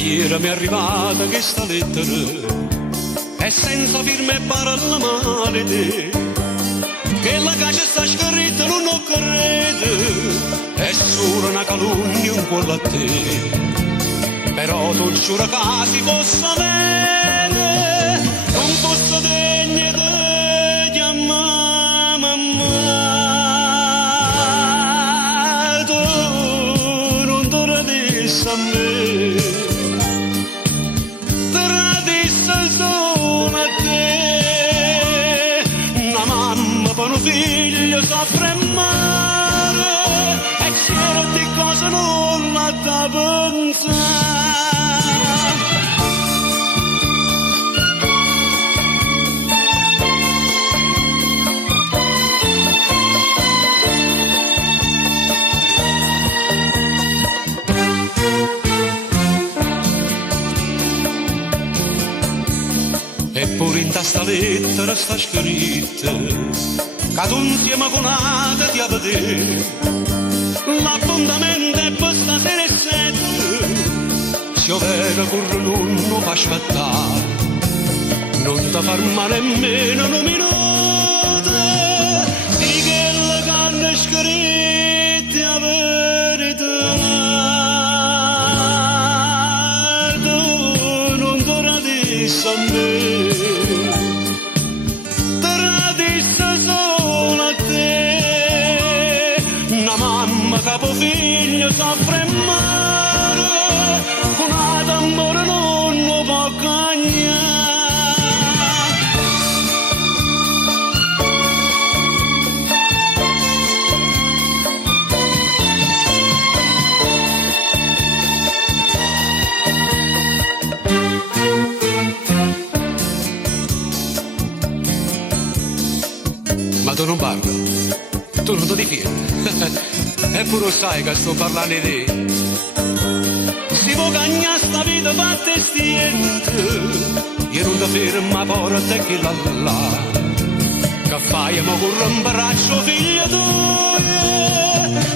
ieri mi è arrivata questa lettera e senza firma e parla male te, che la caccia sta scritta non ho credo, è solo una calunnia un po' a te, però tu giuro che si possa avere, non posso degna di chiamare mamma, tu non ti radissi a me. Un figlio soffre male e certe cose non la da pensare. Eppure in sta lettera sta scritta che tu insieme con una ti a vedere, l'appuntamento è per stasera e 7, se io vedo corre non fa aspettare, non ti ferma nemmeno un minuto, di che la canna scritta a verità, tu non ti radissi a me. Capofiglio soffre male, con la tambora non lo può cagnare. Ma tu non parli, tu non ti difendi. Eppure sai che sto parlando di te. Si può cagnare sta vita fatta e stiente, io non ti fermo a porta che la là, che fai mo corre un braccio figlio tuo,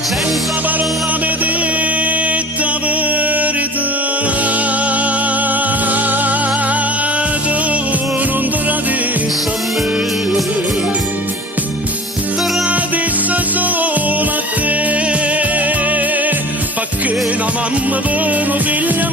senza parlare di la verità, tu non ti radissi a me. Che la mamma per un figlio